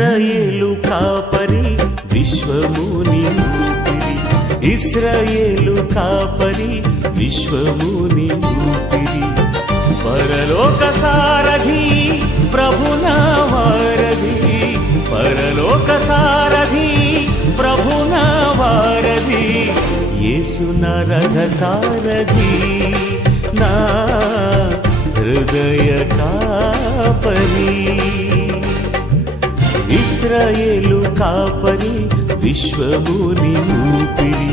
ఇశ్రాయేలు కాపరి విశ్వముని ఊపిరి, ఇశ్రాయేలు కాపరి విశ్వముని ఊపిరి, పరలోక సారథి ప్రభునా వారధి, పరలోక సారథి ప్రభునా వారధి, యేసు నా రథ సారథి నా హృదయ కాపరి. ఇశ్రాయేలు కాపరి విశ్వముని ఊపిరి,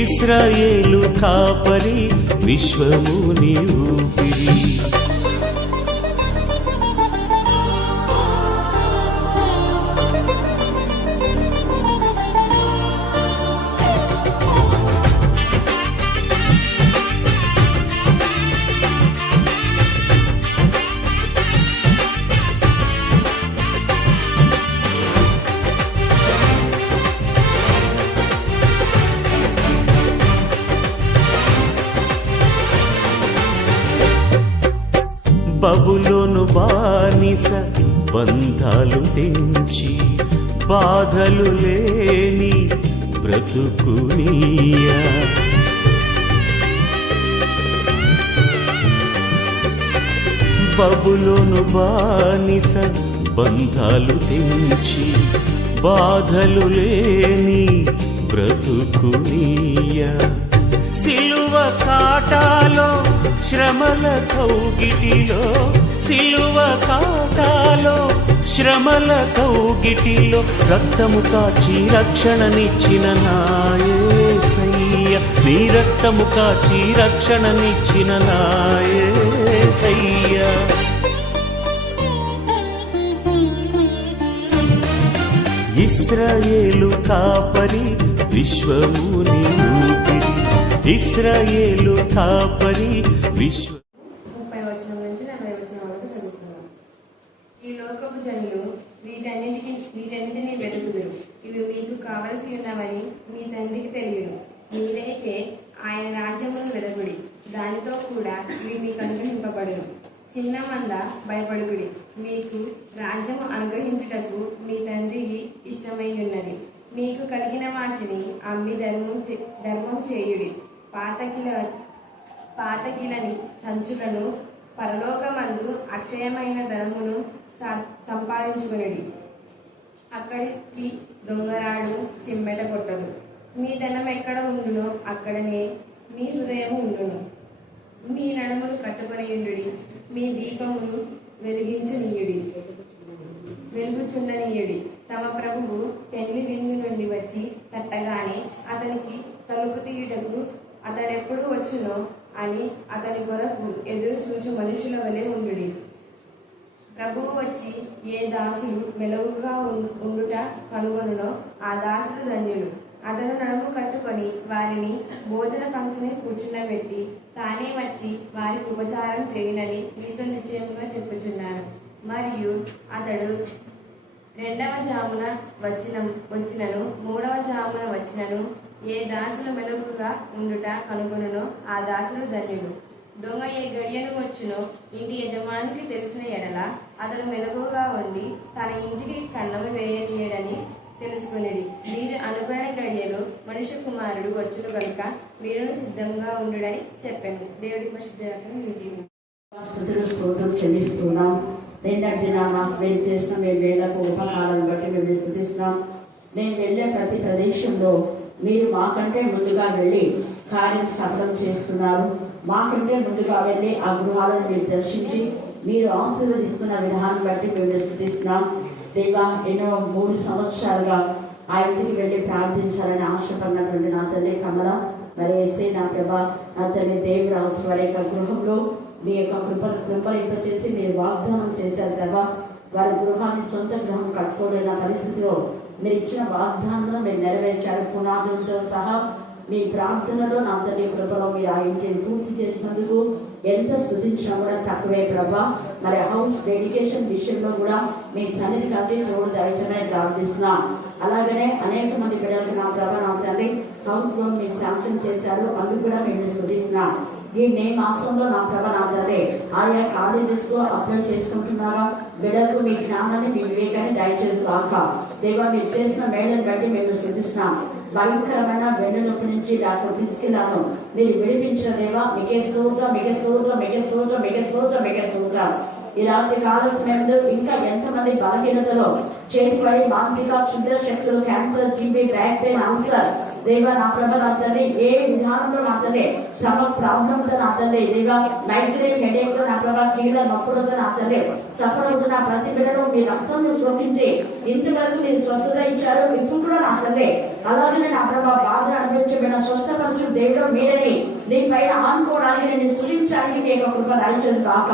ఇశ్రాయేలు కాపరి విశ్వముని ఊపిరి. బబులోను బానిస బంధాలు తెంచి, బాధలు లేని బ్రతుకునియా, బబులోను బానిస బంధాలు తెంచి, బాధలు లేని బ్రతుకునియా, సిలువ కాటాలో శ్రమల కౌగిటిలో, సిలువ కాటాలో శ్రమల కౌగిటిలో, రక్తము కాచి రక్షణనిచ్చిన నా యేసయ్య, నీ రక్తము కాచి రక్షణనిచ్చిన నా యేసయ్య. ఇశ్రాయేలు కాపరి విశ్వముని ఊపిరి, ఇశ్రాయేలు కాపరి విశ్వ. 30 వచనం నుంచి 40 వచనం వరకు చదువుతున్నాం. ఈ లోకపు జనులు వీటన్నిటిని వెతుకుదురు, ఇవి మీకు కావలసి ఉన్నవని మీ తండ్రికి తెలియదు. మీరైతే ఆయన రాజ్యమును వెదకుడి, దానితో కూడా ఇవి మీకు అనుగ్రహింపబడును. చిన్న మంద భయపడుకుడి, మీకు రాజ్యము అనుగ్రహించుటకు మీ తండ్రికి ఇష్టమై ఉన్నది. మీకు కలిగిన వాటిని అమ్మి ధర్మం చేయుడి. పాతకిలని సంచులను, పరలోకమందు అక్షయమైన ధనమును సంపాదించుకునుడి. అక్కడికి దొంగరాడు చిమ్మెట కొట్టదు. మీ ధనం ఎక్కడ ఉండునో అక్కడనే మీ హృదయము ఉండును. మీ నడుములు కట్టుకొని ఉండుడి, మీ దీపములు వెలుగుచుండనీయుడి. తమ ప్రభువు పెళ్లి విందు నుండి వచ్చి తట్టగానే అతనికి తలుపు తీయుటకు అతడెప్పుడు వచ్చునో అని అతని కొరకు ఎదురు చూచు మనుషుల వలె ఉండుడి. ప్రభువు వచ్చి ఏ దాసులు మెలవుగా ఉండుట కనుగొనునో ఆ దాసులు ధన్యులు. అతను నడుము కట్టుకొని వారిని భోజన పంక్తిని కూర్చున్నబెట్టి తానే వచ్చి వారికి ఉపచారం చేయునని మీతో నిశ్చయముగా చెప్పుచున్నాను. మరియు అతడు 2వ జామున వచ్చినను 3వ జామున వచ్చినను ఏ దాసులు మెలకుగా ఉండుట కనుగొనునో ఆ దాసులు ధన్యులు. దొంగ ఏ గడియను వచ్చునో ఇంటి యజమానికి తెలిసిన ఎడల అతను మెలకుగా ఉండి తన ఇంటికి కన్నము వేయనీయడని తెలుసుకునేది. మీరు అనుకునే గడియలో మనుష్య కుమారుడు వచ్చును కనుక మీరు సిద్ధంగా ఉండుడని చెప్పాను. దేవుడి స్తోత్రం చెల్లిస్తున్నాం. నిన్నటి మాకు మేము చేసిన మేము వేళకు ఉపకారాలను బట్టి మేము స్తుతిస్తున్నాం. మేము వెళ్ళే ప్రతి ప్రదేశంలో మీరు మాకంటే ముందుగా వెళ్ళి కార్యం సఫలం చేస్తున్నారు. మాకంటే ముందుగా వెళ్ళి ఆ గృహాలను మీరు దర్శించి మీరు ఆశీర్వదిస్తున్న విధానం బట్టి మేము స్తుతిస్తున్నాం. దేవా, ఎన్నో 3 సంవత్సరాలుగా ఆ ఇంటికి వెళ్ళి ప్రార్థించాలని ఆశపడినటువంటి నా తండ్రి కమల, మరి వేసే నా ప్రభా, నా తండ్రి దేవరాజు వారి యొక్క గృహంలో మీ యొక్క కృపలింపచేసి మీరు వాగ్దానం చేశారు ప్రభా. వారి గృహాన్ని సొంత గృహం కట్టుకోలేన పరిస్థితిలో మీరు ఇచ్చిన వాగ్దానంలో మీరు నెరవేర్చారు. పునాదులతో సహా మీ ప్రార్థనలో నా తండ్రి కృపలో మీరు ఆ ఇంటిని పూర్తి చేసినందుకు ఎంత స్తుతించినా కూడా తక్కువే ప్రభా. మరి హౌస్ డెడికేషన్ విషయంలో కూడా మీ సన్నిధి కంటే తోడు దయచమని ప్రార్థిస్తున్నాం. అలాగనే అనేక మంది బిడ్డలకు నా ప్రభా, నా తండ్రి హౌస్ లోన్ మీరు శాంక్షన్ చేశారు, అందుకు కూడా మేము స్తుతిస్తున్నాం. ఈ మే మాసంలో నా ప్రభ నా తండ్రి ఆయా కాలేజెస్ లో అప్లై చేసుకుంటున్నారా? బిడ్డలకు మీ జ్ఞానాన్ని మీ వివేకాన్ని దయచేది కాక. దేవా, మీరు చేసిన మేళను బట్టి మేము స్థుతిస్తున్నాం. భయంకరమైన వెన్నునొప్పి నుంచి డాక్టర్ తీసుకెళ్లాను, మీరు విడిపించిన దేవా మీకే స్తోత్రం, మీకే స్తోత్రం, మీకే స్తోత్రం, మీకే స్తోత్రం, మీకే స్తోత్రం. ఈ రాత్రి కాల సమయంలో ఇంకా ఎంతమంది బలహీనతలో చేతిపడి మానసిక క్షుద్ర శక్తులు, cancer, TB, back pain, ulcer దేవా నా ప్రభ నా తండ్రి ఏ విధానంలో నా తండ్రి శ్రమ ప్రాబ్లంతో నా తండ్రి దేవా మైగ్రేన్ హెడేక్ నా ప్రభ కీళ్ళ నొప్పులతో నా తండ్రి సఫర్ అవుతున్న ప్రతి బిడ్డలో మీ రక్తం చూపించి ఇంతవరకు మీరు స్వస్థత ఇచ్చారు. ఇప్పుడు కూడా నా తండ్రి అలాగే నా ప్రభ బాధ అనిపించబడిన స్వస్థపరచు దేవుడు మీరని నీ పైన ఆనుకోవడానికి నేను స్థుతించడానికి మీ యొక్క కృప దయచేది కాక.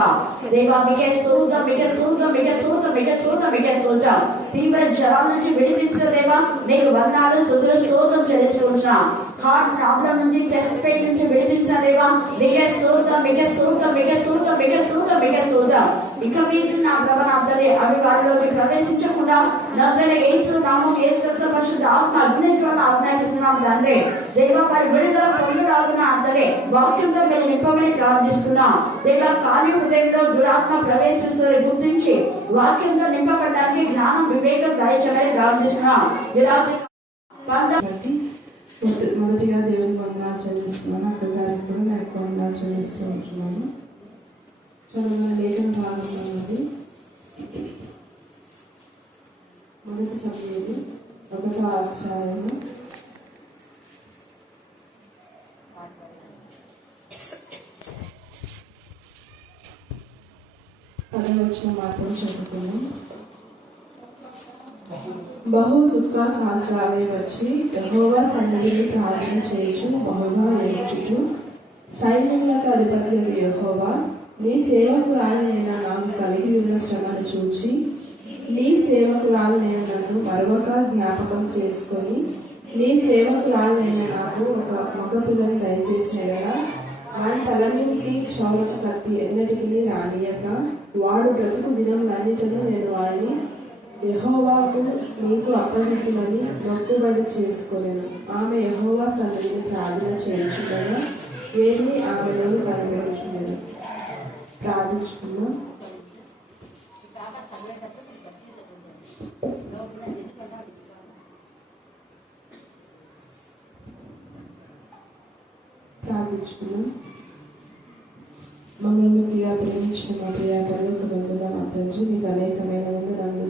దేవా మీకే స్తోత్రం, మీకే స్తోత్రం, మీకే స్తోత్రం, మీకే స్తోత్రం, మీకే స్తోత్రం. తీవ్ర జ్వరాల నుంచి విడిపించిన దేవా మీకు వందనాలు, స్తుతులు, స్తోత్రం చెల్లించుకుంటున్నాం. హార్ట్ ప్రాబ్లం నుంచి, చెస్ట్ పెయిన్ నుంచి విడిపించిన దేవా మీకే స్తోత్రం, మీకే స్తోత్రం, మీకే స్తోత్రం, మీకే స్తోత్రం, మీకే స్తోత్రం. ఇక మీద నా ప్రభ అందరి అవి వారిలోకి ప్రవేశించకుండా నజరేయుడైన యేసు నామం యేసు రక్త పరిశుద్ధ ఆత్మ అగ్ని ద్వారా ఆజ్ఞాపిస్తున్నాం తండ్రి. దేవా వారి విడుదల పొందురాలున్న అందరే వాక్యంతో మేము నింపమని ప్రార్థిస్తున్నాం. దేవా ఖాళీ హృదయంలో దురాత్మ ప్రవేశిస్తున్న గుర్తించి వాక్యంతో నింపబడడానికి జ్ఞానం వివేకం దయచేయమని ప్రార్థిస్తున్నాం. మొదటిగా దేవుని వందనాలు చెల్లిస్తున్నాను. అక్కగారికి కూడా నా యొక్క వందనాలు చెల్లిస్తూ ఉంటున్నాను. చదువుల లేఖన భాగంలోది మొదటి సమయంలో 1వ అధ్యాయము 10వ వచనం మాత్రం చదువుకున్నాం. బహు దుఃఖ కాంతాలే వచ్చి యెహోవా సన్నిధిని ప్రార్థన చేయుచు బహుగా ఏడ్చుచు, సైన్యములకు అధిపతి యెహోవా నీ సేవకురాలినైన నాకు కలిగి ఉన్న శ్రమను చూచి నీ సేవకురాలినైన నన్ను మరొక జ్ఞాపకం చేసుకొని నీ సేవకురాలినైన నాకు ఒక మగపిల్లని దయచేసిన కదా వాని తల మీదకి క్షౌరపు కత్తి ఎన్నటికీ రానియక వాడు బ్రతుకు దినములన్నిటిలో నేను వాడిని యెహోవాకు నీకు అప్పగించుమని మొక్కుబడి చేసుకోలేను. ఆమె యెహోవా సన్నిధిని ప్రార్థన చేయించుకున్నా వేడి ఆమెను కనుగొనలేదు. ప్రార్థించుకున్నాం. మమ్మల్ని ప్రియా ప్రేమించిన మా ప్రియా పరులకు బంధువుల మా తండ్రి మీకు అనేకమైన వందనాలు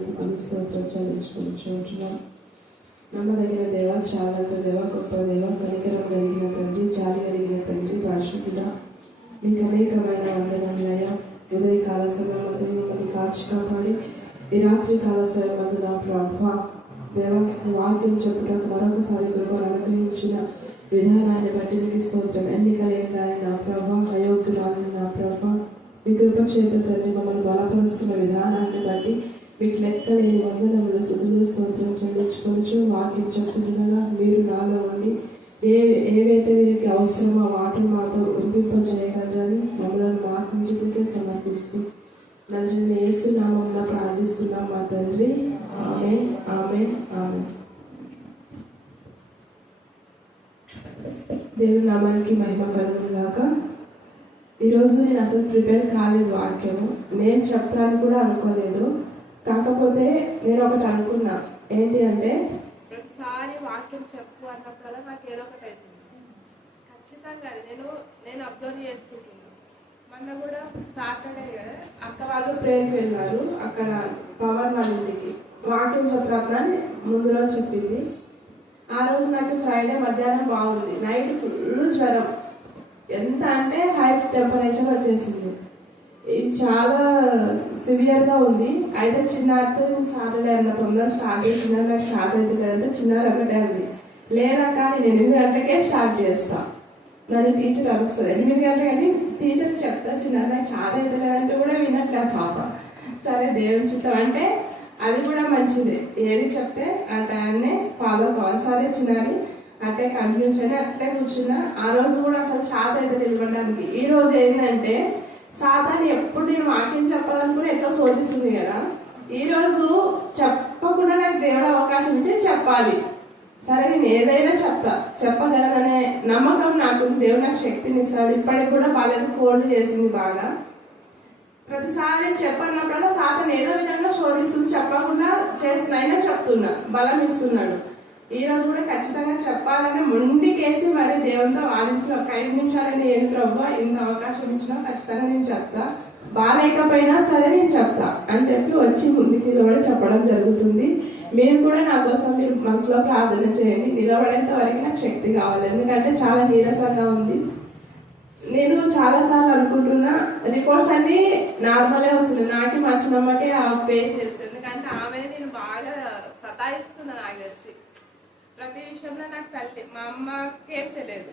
స్తోత్రం చెల్లించుకుంటున్నాం. నమ్మదగిన దేవ, చాలంత దేవ, గొప్ప దేవ, కనికరం కలిగిన తండ్రి, జాలి కలిగిన తండ్రి, పరిశుద్ధుడా మీకు అనేకమైన వందనాలయ్యా. ఉదయకాల సమయంలో మిమ్మల్ని కాచి కాపాడి ఈ రాత్రి కాల సమయంలో నా ప్రభా దేవ వాక్యం చెప్పుటకు మరొకసారి కృపను అనుగ్రహించిన విధానాన్ని బట్టి మీకు స్తోత్రం. ఎన్నికలేని నా ప్రభా, అయోగ్యురాలు నా ప్రభా, మీ కృప చేత తండ్రి మమ్మల్ని బలపరుస్తున్న విధానాన్ని బట్టి మీకు లెక్కలేని వందనములు స్తుతులు స్తోత్రం చెల్లించుకోవచ్చు. వాక్యం చెప్తుండగా మీరు నాలో ఉండి ఏవైతే వీరికి అవసరమో వాటిని మాతో వినిపింప చేయగలరని మమ్మల్ని ఆత్మజితికే సమర్పిస్తూ నజరేయుడైన యేసు నామమున ప్రార్థిస్తున్నాం మా తండ్రి. ఆమేన్, ఆమేన్, ఆమేన్. దేవుని నామానికి మహిమ కలుగును గాక. ఈరోజు నేను అసలు ప్రిపేర్ కాలేదు వాక్యము, నేను చెప్తాను కూడా అనుకోలేదు. కాకపోతే నేను ఒకటి అనుకున్నా, ఏంటి అంటే ప్రతిసారి వాక్యం చెప్పు అన్నప్పుడల్లా నాకు ఏదో ఒకటి అవుతుంది. ఖచ్చితంగా అది నేను అబ్జర్వ్ చేసుకుంటున్నాను. మొన్న కూడా సాటర్డే కదా అక్క వాళ్ళు ప్రేయర్కి వెళ్ళారు. అక్కడ పవన్ వాళ్ళ ఇంటికి వాక్యం చెప్పరాదని ముందు రోజు చెప్పింది. ఆ రోజు నాకు ఫ్రైడే మధ్యాహ్నం బాగుంది, నైట్ ఫుల్ జ్వరం, ఎంత అంటే హై టెంపరేచర్ వచ్చేసింది. ఇది చాలా సివియర్గా ఉంది. అయితే చిన్నారితో సాటర్డే అన్న తొందర స్టార్ట్ చేసిన నాకు స్టార్ట్ అవుతుంది కదంటే చిన్నారు ఒకటే అంది, లేదా కానీ నేను 8 గంటలకే స్టార్ట్ చేస్తా, నన్ను టీచర్ అరుస్తుంది 8 గంటలు, కానీ టీచర్కి చెప్తా చిన్నారు నాకు చాలా అవుతలేదంటే కూడా వినట్లే పాప. సరే దేవుని చిత్తం అంటే అది కూడా మంచిదే, ఏది చెప్తే ఆ టైంనే ఫాలో కావాలి. సరే చిన్నారి అంటే కంటిన్యూ చేయని అట్లే కూర్చున్నా. ఆ రోజు కూడా అసలు చాత అయితే నిలబడడానికి. ఈ రోజు ఏంటంటే సాతాన్ని ఎప్పుడు నేను వాక్యం చెప్పాలనుకుని ఎట్లా శోధిస్తుంది కదా, ఈ రోజు చెప్పకుండా నాకు దేవుడు అవకాశం ఇచ్చి చెప్పాలి. సరే నేను ఏదైనా చెప్పగలననే నమ్మకం నాకు, దేవుడు నాకు శక్తిని ఇస్తాడు. ఇప్పటికి కూడా వాళ్ళకి కోల్డ్ చేసింది బాగా. ప్రతిసారి చెప్పన్నప్పుడల్లా సాతాను ఏదో విధంగా శోధిస్తుంది, చెప్పకుండా అయినా చెప్తున్నా, బలం ఇస్తున్నాడు. ఈ రోజు కూడా ఖచ్చితంగా చెప్పాలని ముందుకేసి మరి దేవునితో వాదించిన ఒక 5 నిమిషాలని ఏం ప్రభు ఇంత అవకాశం ఇచ్చినా ఖచ్చితంగా నేను చెప్తా, బాగాలేకపోయినా సరే నేను చెప్తా అని చెప్పి వచ్చి ముందుకు నిలబడి చెప్పడం జరుగుతుంది. మీరు కూడా నా కోసం మీరు మనసులో ప్రార్థన చేయండి. నిలబడేంత వరకు నాకు శక్తి కావాలి, ఎందుకంటే చాలా నీరసంగా ఉంది. నేను చాలా సార్లు అనుకుంటున్నా, రిపోర్ట్స్ అన్ని నార్మలే వస్తున్నాయి. నాకు మా చిన్నమ్మకే ఆ పెయిన్ తెలుసు, ఎందుకంటే ఆమె నేను బాగా సతాయిస్తున్నా. నాకు తెలిసి ప్రతి విషయంలో నాకు తల్లి, మా అమ్మకేం తెలియదు.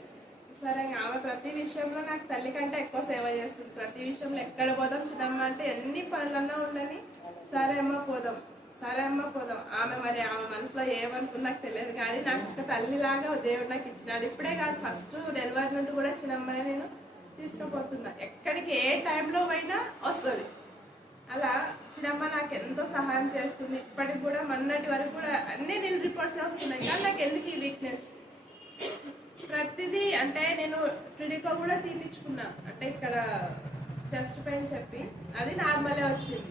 సరే ఆమె ప్రతి విషయంలో నాకు తల్లి కంటే ఎక్కువ సేవ చేస్తుంది. ప్రతి విషయంలో ఎక్కడ పోదాం చిన్నమ్మ అంటే ఎన్ని పనులన్నా ఉండని, సరే అమ్మ పోదాం, సరే అమ్మ పోదాం. ఆమె మనసులో ఏమనుకున్నా నాకు తెలియదు, కానీ నాకు ఒక తల్లిలాగా దేవుడు నాకు ఇచ్చినాడు. ఇప్పుడే కాదు, ఫస్ట్ డెలివరీ నుండి కూడా చిన్నమ్మని నేను తీసుకుపోతున్నా. ఎక్కడికి ఏ టైంలో పోయినా వస్తుంది. అలా చిన్నమ్మ నాకు ఎంతో సహాయం చేస్తుంది. ఇప్పటికి కూడా మొన్నటి వరకు కూడా అన్ని నేను రిపోర్ట్స్ వస్తున్నాయి, కానీ నాకు ఎందుకు ఈ వీక్నెస్ ప్రతిదీ. అంటే నేను ట్రిడికో కూడా తీపించుకున్నా, అంటే ఇక్కడ చెస్ట్ పెయిన్ చెప్పి అది నార్మలే వచ్చింది,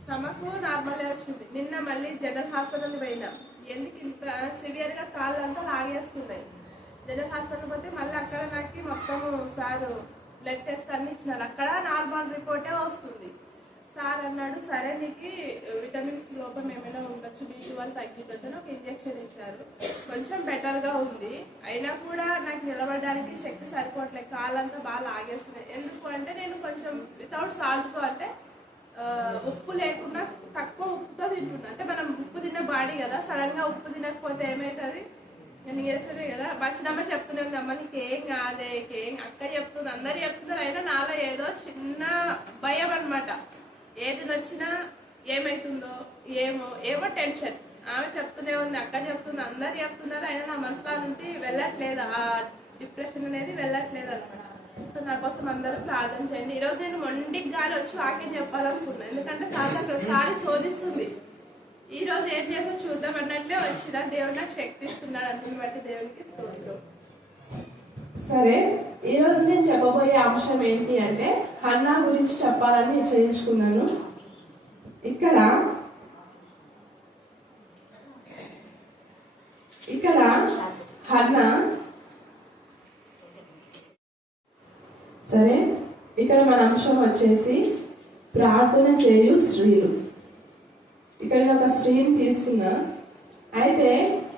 స్టమక్ నార్మలే వచ్చింది. నిన్న మళ్ళీ జనరల్ హాస్పిటల్ పోయినా, ఎందుకు ఇంత సివియర్గా కాళ్ళు అంతా లాగేస్తున్నాయి. జనరల్ హాస్పిటల్ పోతే మళ్ళీ అక్కడ నాకు మొత్తము సార్ బ్లడ్ టెస్ట్ అన్ని ఇచ్చినారు, అక్కడ నార్మల్ రిపోర్టే వస్తుంది. సార్ అన్నాడు, సరే నీకు విటమిన్స్ లోపం ఏమైనా ఉండొచ్చు, B12 తగ్గిండొచ్చు అని ఒక ఇంజెక్షన్ ఇచ్చారు. కొంచెం బెటర్గా ఉంది, అయినా కూడా నాకు నిలబడడానికి శక్తి సరిపోవట్లేదు, కాళ్ళంతా బాగా లాగేస్తున్నాయి. ఎందుకు అంటే నేను కొంచెం వితౌట్ సాల్ట్తో, అంటే ఉప్పు లేకుండా తక్కువ ఉప్పుతో తింటున్నా. అంటే మనం ఉప్పు తిన్న బాడీ కదా, సడన్గా ఉప్పు తినకపోతే ఏమవుతుంది, నేను చేస్తానే కదా. చిన్నమ్మ చెప్తున్నాను, అమ్మ నీకేం కాదే, అక్క చెప్తుంది, అందరు చెప్తున్నారు, అయినా నాలో ఏదో చిన్న భయం అనమాట. ఏది నచ్చినా ఏమవుతుందో ఏమో టెన్షన్. ఆమె చెప్తూనే ఉంది, అక్క చెప్తుంది, అందరు చెప్తున్నారు, అయినా నా మనసులో నుండి వెళ్ళట్లేదు, ఆ డిప్రెషన్ అనేది వెళ్ళట్లేదు అనమాట. సో నా కోసం అందరూ ప్రార్థన చేయండి. ఈరోజు నేను మొండికి గాలి వచ్చి వాక్యం చెప్పాలనుకున్నాను, ఎందుకంటే ప్రతిసారి శోధిస్తుంది. ఈ రోజు ఏం చేసో చూద్దాం అన్నట్లే వచ్చిన దేవుడు నాకు శక్తి ఇస్తున్నాడు, అందుని బట్టి దేవునికి స్తోత్రం. సరే, ఈ రోజు నేను చెప్పబోయే అంశం ఏంటి అంటే హన్నా గురించి చెప్పాలని చేయించుకున్నాను. ఇక్కడ హన్నా, సరే ఇక్కడ మన అంశం వచ్చేసి ప్రార్థన చేయు స్త్రీలు. ఇక్కడ ఒక స్త్రీని తీసుకున్నా, అయితే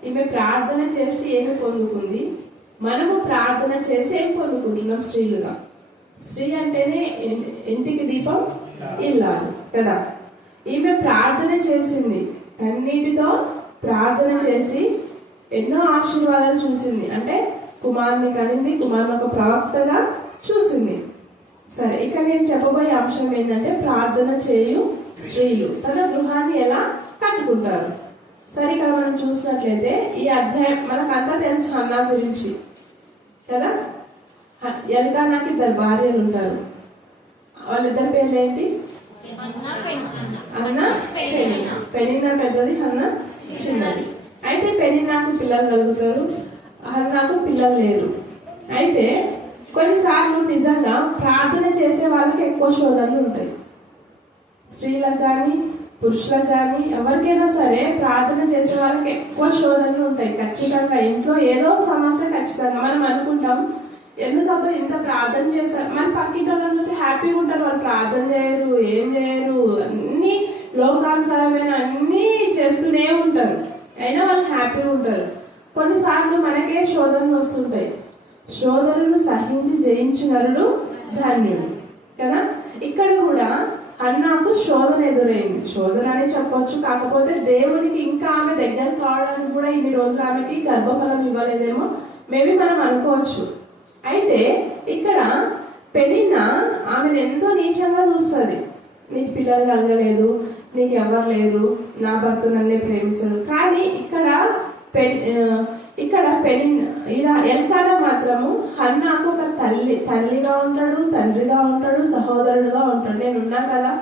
ఈమె ప్రార్థన చేసి ఏమి పొందుకుంది, మనము ప్రార్థన చేసి ఏం పొందుకుంటున్నాం స్త్రీలుగా. స్త్రీ అంటేనే ఇంటికి దీపం ఇల్లాలు కదా. ఈమె ప్రార్థన చేసింది, కన్నీటితో ప్రార్థన చేసి ఎన్నో ఆశీర్వాదాలు చూసింది. అంటే కుమారుని కనింది, కుమారుని ఒక ప్రవక్తగా చూసింది. సరే, ఇక్కడ నేను చెప్పబోయే అంశం ఏంటంటే ప్రార్థన చేయు స్త్రీలు తన గృహాన్ని ఎలా కట్టుకుంటారు. సరే, ఇక్కడ మనం చూసినట్లయితే ఈ అధ్యాయం మనకంతా తెలుసు హన్నా గురించి కదా. ఎల్కానాకి 2 భార్యలు ఉంటారు. వాళ్ళిద్దరి పేర్లు ఏంటి? హన్నా, పెనిన్నా పెద్దది, హన్నా చిన్నది. అయితే పెనిన్నాకు పిల్లలు కలుగుతారు, హన్నాకు పిల్లలు లేరు. అయితే కొన్నిసార్లు నిజంగా ప్రార్థన చేసే వాళ్ళకి ఎక్కువ శోధనలు ఉంటాయి. స్త్రీలకు కానీ పురుషులకు కానీ ఎవరికైనా సరే ప్రార్థన చేసే వాళ్ళకి ఎక్కువ శోధనలు ఉంటాయి. ఖచ్చితంగా ఇంట్లో ఏదో సమస్య ఖచ్చితంగా మనం అనుకుంటాం, ఎందుకబ్బా ఇంత ప్రార్థన చేశారు. మన పక్కింటి వాళ్ళని చూసి హ్యాపీగా ఉంటారు, వాళ్ళు ప్రార్థన చేయరు, ఏం చేయరు, అన్ని లోకానుసారమైన అన్ని చేస్తూనే ఉంటారు, అయినా వాళ్ళు హ్యాపీగా ఉంటారు. కొన్నిసార్లు మనకే శోధనలు వస్తుంటాయి. శోధనలు సహించి జయించినరులు ధన్యుడు కదా. ఇక్కడ కూడా హన్నాకు శోధన ఎదురైంది. శోధన అని చెప్పొచ్చు, కాకపోతే దేవునికి ఇంకా ఆమె దగ్గర కావడానికి కూడా ఇన్ని రోజులు ఆమెకి గర్భఫలం ఇవ్వలేదేమో మేబీ మనం అనుకోవచ్చు. అయితే ఇక్కడ పెనిన్నా ఆమెను ఎంతో నీచంగా చూస్తుంది. నీకు పిల్లలు కలగలేదు, నీకు ఎవరు లేరు, నా భర్త నన్నే ప్రేమిస్తాడు. కానీ ఇక్కడ ఎల్కానా మాత్రము హన్నాకు ఒక తల్లిగా ఉంటాడు, తండ్రిగా ఉంటాడు, సహోదరుడుగా ఉంటాడు. నేనున్నా కదా,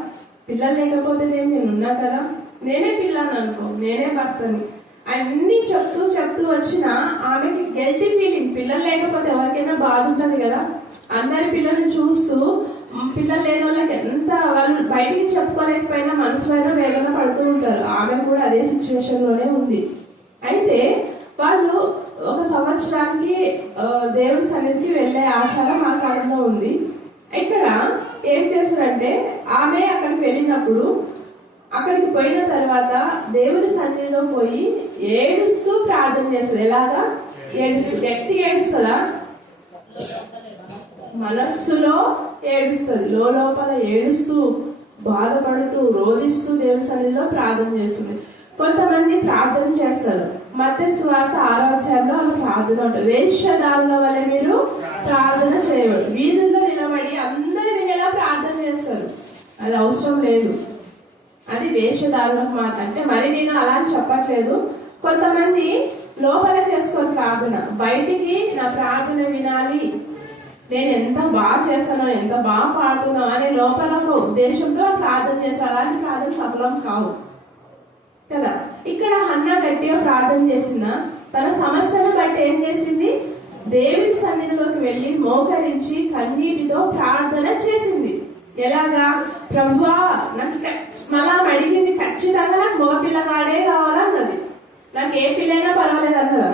పిల్లలు లేకపోతే నేనున్నా కదా, నేనే పిల్లని అనుకో, నేనే భర్తని అన్ని చెప్తూ వచ్చిన ఆమెకి గిల్టీ ఫీలింగ్. పిల్లలు లేకపోతే ఎవరికైనా బాధ ఉంటుంది కదా. అందరి పిల్లల్ని చూస్తూ పిల్లలు లేని వాళ్ళకి ఎంత వాళ్ళు బయటికి చెప్పుకోలేకపోయినా మనసులో వేదన పడుతూ ఉంటారు. ఆమె కూడా అదే సిచ్యువేషన్ లోనే ఉంది. అయితే వాళ్ళు ఒక సంవత్సరానికి దేవుడి సన్నిధికి వెళ్లే ఆచారం ఆ కాలంలో ఉంది. ఇక్కడ ఏం చేశారంటే ఆమె అక్కడికి వెళ్ళినప్పుడు అక్కడికి పోయిన తర్వాత దేవుని సన్నిధిలో పోయి ఏడుస్తూ ప్రార్థన చేస్తుంది. ఎలాగా ఏడుస్తూ? గట్టిగా ఏడుస్తుందా? మనస్సులో ఏడుస్తుంది, లోపల ఏడుస్తూ బాధపడుతూ రోధిస్తూ దేవుని సన్నిధిలో ప్రార్థన చేస్తుంది. కొంతమంది ప్రార్థన చేస్తారు. మత్తయి సువార్త 6వ అధ్యాయంలో ఆమె ప్రార్థన ఉంటుంది. వేశ్యదారుల వల్ల మీరు ప్రార్థన చేయవద్దు. వీధుల్లో నిలబడి అందరు వినేలా ప్రార్థన చేస్తారు. అది అవసరం లేదు. అది వేషధారులకు మాట. అంటే మరి నేను అలా అని చెప్పట్లేదు. కొంతమంది లోపల చేసుకోరు ప్రార్థన, బయటికి నా ప్రార్థన వినాలి, నేను ఎంత బాగా చేస్తానో ఎంత బాగా పాడుతున్నావు అనే లోపల ఉద్దేశంతో ప్రార్థన చేస్తారు. అలాంటి ప్రార్థన సఫలం కావు కదా. ఇక్కడ హన్నా గట్టిగా ప్రార్థన చేసిన తన సమస్యను బట్టి ఏం చేసింది? దేవుని సన్నిధిలోకి వెళ్లి మోకరించి కన్నీటితో ప్రార్థన చేసింది. ఎలాగా? ప్రభువా, నాకు మళ్ళా అడిగింది ఖచ్చితంగా నాకు మగ పిల్లగాడే కావాలన్నది. నాకు ఏ పిల్లైనా పర్వాలేదు అన్నదా?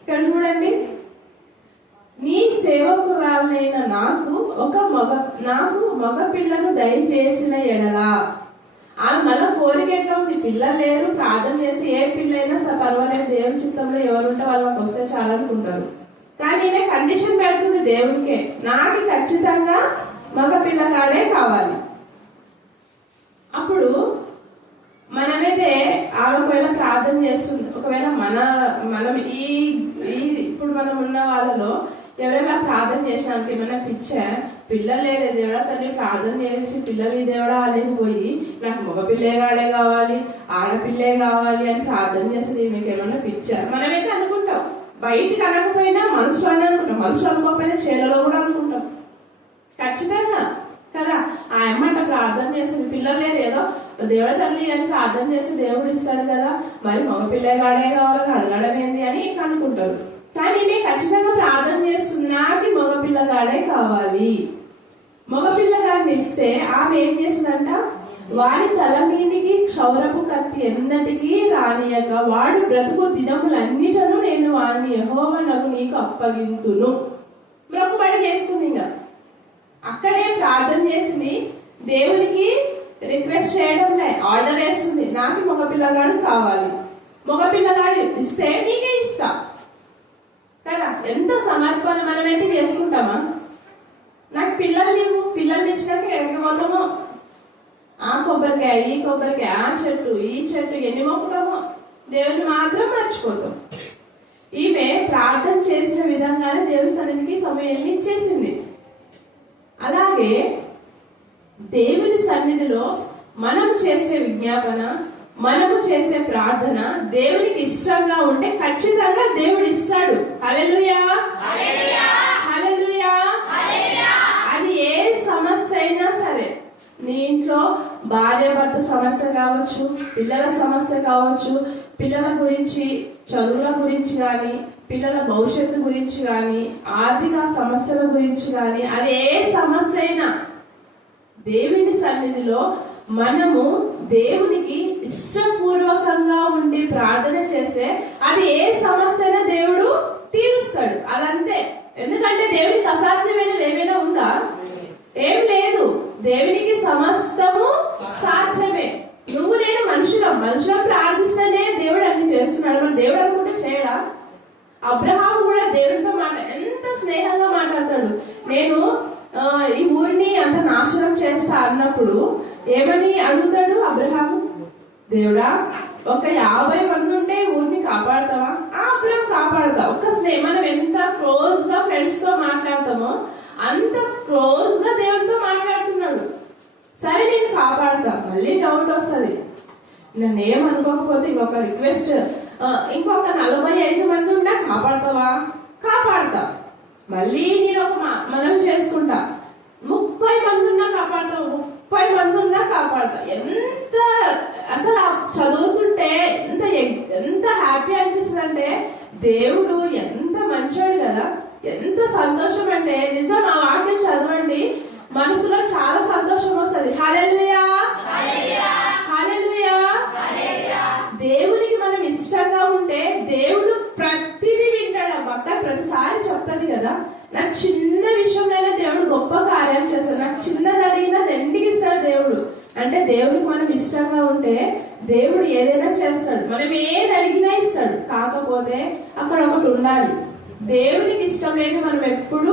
ఇక్కడ చూడండి, నీ సేవకురాలైన నాకు మగ పిల్లను దయచేసిన ఎడలా. ఆమె మళ్ళా కోరిక ఎట్లా ఉంది? పిల్లలు లేరు, ప్రార్థన చేసి ఏ పిల్లైనా పర్వాలేదు, దేవుని చిత్తంలో ఎవరుంటే వాళ్ళకి వస్తే చాలనుకుంటారు. కానీ ఈమె కండిషన్ పెడుతుంది దేవునికే, నాకు ఖచ్చితంగా మగ పిల్లగాడే కావాలి. అప్పుడు మనమైతే ఆమె ఒకవేళ ప్రార్థన చేస్తుంది. ఒకవేళ మనం ఈ ఇప్పుడు మనం ఉన్న వాళ్ళలో ఎవరైనా ప్రార్థన చేసినానికి ఏమైనా పిచ్చా, పిల్లలు లేదే దేవుడా తల్లి, ప్రార్థన చేసి పిల్లలు ఈ దేవుడా అనేది పోయి నాకు మగ పిల్లేగాడే కావాలి, ఆడపిల్లే కావాలి అని ప్రార్థన చేస్తుంది. మీకు ఏమన్నా పిచ్చా? మనమైతే అనుకుంటాం, బయటికి అనకపోయినా మనసులోనే అనుకుంటాం, మనసులో అనుకోకపోయినా చేలలో కూడా అనుకుంటాం ఖచ్చితంగా కదా. ఆ అమ్మంట ప్రార్థన చేసింది, పిల్లలు లేదు, ఏదో దేవుడి తల్లి అని ప్రార్థన చేసి దేవుడు ఇస్తాడు కదా, మరి మగ పిల్లగాడే కావాలని అడగడం ఏంది అని అనుకుంటారు. కానీ నేను ఖచ్చితంగా ప్రార్థన చేస్తుంది, నాకు మగ పిల్లగాడే కావాలి. మగ పిల్లగాడిని ఇస్తే ఆమె ఏం చేసిందంట? వారి తల మీదికి క్షౌరపు కత్తి ఎన్నటికీ రానియక వాడు బ్రతుకు దినములన్నిటను నేను వారిని యెహోవానకు నీకు అప్పగింతును. మొక్కుబడి చేసుకుంది. ఇంకా అక్కడే ప్రార్థన చేసింది, దేవునికి రిక్వెస్ట్ చేయడం లే, ఆర్డర్ వేస్తుంది, నాకు మగ పిల్లగాడు కావాలి, మగ పిల్లగాడు ఇస్తే నీకే ఇస్తా కదా. ఎంత సమర్పణ మనమైతే చేసుకుంటామా? నాకు పిల్లల్ని ఇచ్చినాక ఎక్కడికి పోతామో, ఆ కొబ్బరికాయ ఈ కొబ్బరికాయ, ఆ చెట్టు ఈ చెట్టు ఎన్ని మొక్కుతామో, దేవుని మాత్రం మర్చిపోతాం. ఈమె ప్రార్థన చేసిన విధంగానే దేవుని సన్నిధికి సమయాన్ని ఇచ్చేసింది. అలాగే దేవుని సన్నిధిలో మనం చేసే విజ్ఞాపన, మనము చేసే ప్రార్థన దేవునికి ఇష్టంగా ఉంటే ఖచ్చితంగా దేవుడు ఇస్తాడు. హల్లెలూయా, హల్లెలూయా. అది ఏ సమస్య అయినా సరే, నీ ఇంట్లో భార్య భర్త సమస్య కావచ్చు, పిల్లల సమస్య కావచ్చు, పిల్లల గురించి చదువుల గురించి కానీ, పిల్లల భవిష్యత్తు గురించి కానీ, ఆర్థిక సమస్యల గురించి కానీ, అది ఏ సమస్య అయినా దేవుని సన్నిధిలో మనము దేవునికి ఇష్టపూర్వకంగా ఉండి ప్రార్థన చేస్తే అది ఏ సమస్యైనా దేవుడు తీరుస్తాడు. అదంతే. ఎందుకంటే దేవునికి అసాధ్యమైనది ఏమైనా ఉందా? ఏం లేదు. దేవునికి సమస్తము సాధ్యమే. నువ్వు నేను మనుషులం ప్రార్థిస్తేనే దేవుడు అన్ని చేస్తున్నాడు. మరి దేవుడు అనుకుంటే చేయడా? అబ్రహాం కూడా దేవుడితో ఎంత స్నేహంగా మాట్లాడతాడు. నేను ఈ ఊరిని అంత నాశనం చేస్తా అన్నప్పుడు ఏమని అడుగుతాడు అబ్రహాము? దేవుడా, ఒక 50 మంది ఉంటే ఊరిని కాపాడతావా? అబ్రహాం కాపాడతా. మనం ఎంత క్లోజ్ గా ఫ్రెండ్స్ తో మాట్లాడతామో అంత క్లోజ్ గా దేవుడితో మాట్లాడుతున్నాడు. సరే నేను కాపాడతా. మళ్ళీ డౌట్ వస్తుంది, నన్ను ఏమనుకోకపోతే ఇంకొక రిక్వెస్ట్, ఇంకొక 45 మంది ఉంటే కాపాడతావా? కాపాడతా. మళ్ళీ నేను మనం చేసుకుంటా. 30 మంది ఉన్నా కాపాడతావు. 30 మంది ఉన్నా కాపాడతా. ఎంత అసలు ఆ చదువుతుంటే ఎంత హ్యాపీ అనిపిస్తుంది అంటే దేవుడు ఎంత మంచోడు కదా, ఎంత సంతోషం అంటే నిజం. ఆ వాక్యం చదవండి, మనసులో చాలా సంతోషం వస్తుంది. హల్లెలూయా, హల్లెలూయా. దేవునికి మనం ఇష్టంగా ఉంటే దేవుడు ప్రతిదీ వింటాడు. ఆ భక్త ప్రతిసారి చెప్తాది కదా, నాకు చిన్న విషయంలో దేవుడు గొప్ప కార్యాలు చేస్తాడు, నాకు చిన్నది అడిగినా రెండుకి ఇస్తాడు దేవుడు. అంటే దేవుడికి మనం ఇష్టంగా ఉంటే దేవుడు ఏదైనా చేస్తాడు, మనం ఏది అడిగినా ఇస్తాడు. కాకపోతే అక్కడ ఒకటి ఉండాలి, దేవునికి ఇష్టం లేని మనం ఎప్పుడు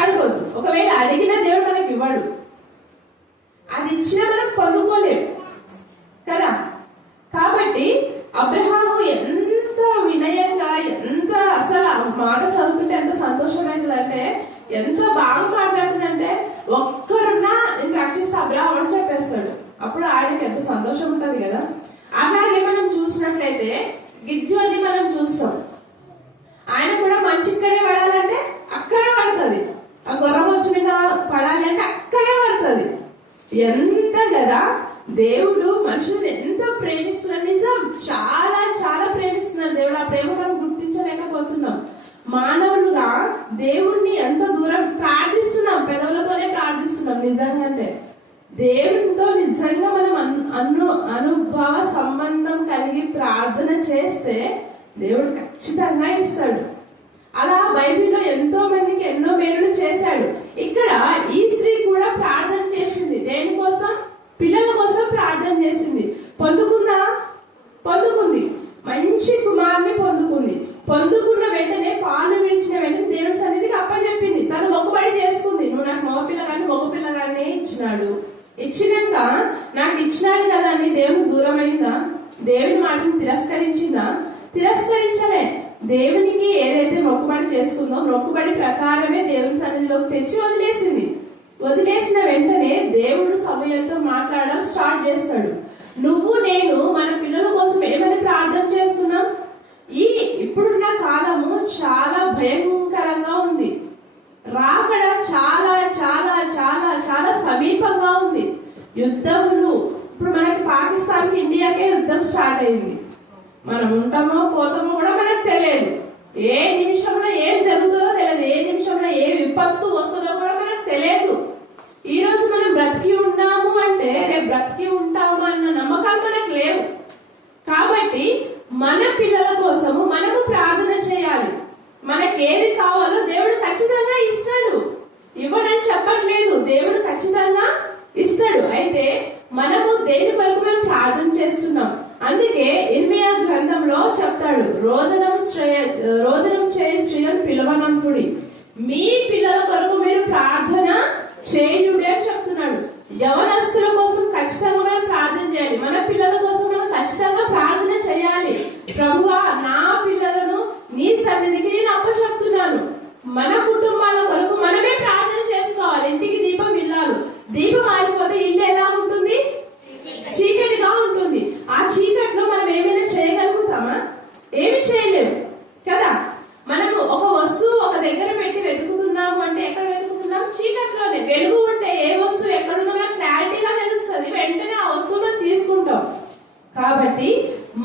అడగొద్దు. ఒకవేళ అడిగినా దేవుడు మనకి ఇవ్వడు, అది ఇచ్చినా మనం పొందుకోలేము కదా. కాబట్టి అబ్రహాము ఎంత వినయంగా, ఎంత అసలు ఆ మాట చదువుతుంటే ఎంత సంతోషమైందంటే, ఎంత బాగా మాట్లాడుతుందంటే ఒక్కరున్నా నేను రక్షిస్తే అబ్రహాము అని చెప్పేస్తాడు. అప్పుడు ఆయనకి ఎంత సంతోషం ఉంటది కదా. అలాగే మనం చూసినట్లయితే గిజ్జు అని మనం చూస్తాం, ఆయన కూడా మంచి ఇక్కడే పడాలంటే అక్కడే పడుతుంది, ఆ గొర్రెమొచ్చు మీద పడాలి అంటే అక్కడే పడుతుంది. ఎంత కదా దేవుడు మనుషుల్ని ఎంత ప్రేమిస్తున్నాడు. నిజం, చాలా చాలా ప్రేమిస్తున్నాడు దేవుడు. ఆ ప్రేమ మనం గుర్తించలేకపోతున్నాం. మానవులుగా దేవుణ్ణి ఎంత దూరం ప్రార్థిస్తున్నాం, పెదవులతోనే ప్రార్థిస్తున్నాం. నిజంగా అంటే దేవునితో నిజంగా మనం అనుభవ సంబంధం కలిగి ప్రార్థన చేస్తే దేవుడు ఖచ్చితంగా ఇస్తాడు. అలా బైబిల్లో ఎంతో మందికి ఎన్నో మేలులు చేశాడు. ఇక్కడ ఈ స్త్రీ కూడా ప్రార్థన చేసింది. దేనికోసం? పిల్లల కోసం ప్రార్థన చేసింది. పొందుకుంది, మంచి కుమారుని పొందుకుంది. పొందుకున్న వెంటనే పాలు విడిచిన వెంటనే దేవుని సన్నిధికి అప్పచెప్పింది. తను మొక్కుబడి చేసుకుంది, నువ్వు నాకు మగ పిల్లగానే ఇచ్చినాడు. ఇచ్చినాక నాకు ఇచ్చినాడు కదా అని దేవుని దూరమైందా? దేవుని మాటను తిరస్కరించలే. దేవునికి ఏదైతే మొక్కుబడి చేసుకుందో మొక్కుబడి ప్రకారమే దేవుని సన్నిధిలోకి తెచ్చి వదిలేసింది. వదిలేసిన వెంటనే దేవుడు సమయంతో మాట్లాడడం స్టార్ట్ చేస్తాడు. నువ్వు నేను మన పిల్లల కోసం ఏమని ప్రార్థన చేస్తున్నాం? ఇప్పుడున్న కాలము చాలా భయంకరంగా ఉంది. రాకడ చాలా చాలా చాలా చాలా సమీపంగా ఉంది. యుద్ధములు, ఇప్పుడు మనకి పాకిస్తాన్ కి ఇండియాకే యుద్ధం స్టార్ట్ అయింది. మనం ఉంటామో పోతామో కూడా మనకు తెలియదు. ఏ నిమిషంలో ఏం జరుగుతుందో తెలియదు, ఏ నిమిషంలో ఏ విపత్తు వస్తుందో కూడా మనకు తెలియదు. ఈ రోజు మనం బ్రతికి ఉన్నాము అంటే రేపు బ్రతికి ఉంటాము అన్న నమ్మకాలు మనకు లేవు. కాబట్టి మన పిల్లల కోసము మనము ప్రార్థన చేయాలి. మనకి ఏది కావాలో దేవుడు ఖచ్చితంగా ఇస్తాడు. ఇవ్వడని చెప్పట్లేదు, దేవుడు ఖచ్చితంగా ఇస్తాడు. అయితే మనము దేని కొరకు మనం ప్రార్థన చేస్తున్నాం. అందుకే ఇర్మియా గ్రంథంలో చెప్తాడు, రోదనం చేయ స్త్రీలను పిలవనంపుడి, మీ పిల్లల కొరకు మీరు ప్రార్థన చేయుడి అని చెప్తున్నాడు. యవనస్తుల కోసం ఖచ్చితంగా మనం ప్రార్థన చేయాలి. మన పిల్లల కోసం మనం ఖచ్చితంగా ప్రార్థన చేయాలి. ప్రభువా, నా పిల్లలను నీ సన్నిధికి నేను అప్పచెప్తున్నాను. మన కుటుంబాల కొరకు మనమే ప్రార్థన చేసుకోవాలి. ఇంటికి దీపం ఇల్లాలు, దీపం ఆరిపోతే ఇల్లు ఎలా ఉంటుంది? చీకటిగా ఉంటుంది. ఆ చీకట్లో మనం ఏమైనా చేయగలుగుతామా? ఏమి చేయలేము కదా. మనము ఒక వస్తువు ఒక దగ్గర పెట్టి వెతుకుతున్నాము అంటే ఎక్కడ వెతుకుతున్నాం? చీకట్లోనే. వెలుగు ఉంటే ఏ వస్తువు ఎక్కడుందో మనకు క్లారిటీగా తెలుస్తుంది, వెంటనే ఆ వస్తువు మనం తీసుకుంటాం. కాబట్టి